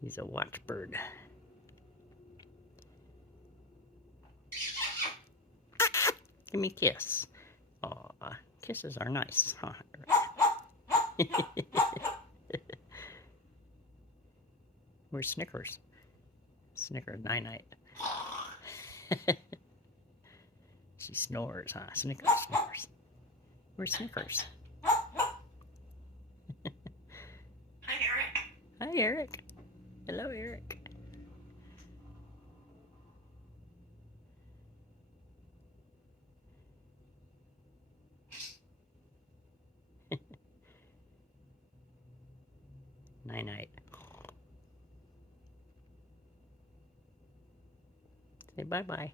He's a watchbird. Give me a kiss. Aw, kisses are nice, huh? Where's Snickers? Snickers, night-night. She snores, huh? Snickers snores. Where's Snickers? Hi, Eric. Hi, Eric. Hello, Eric. Night-night. Say bye-bye.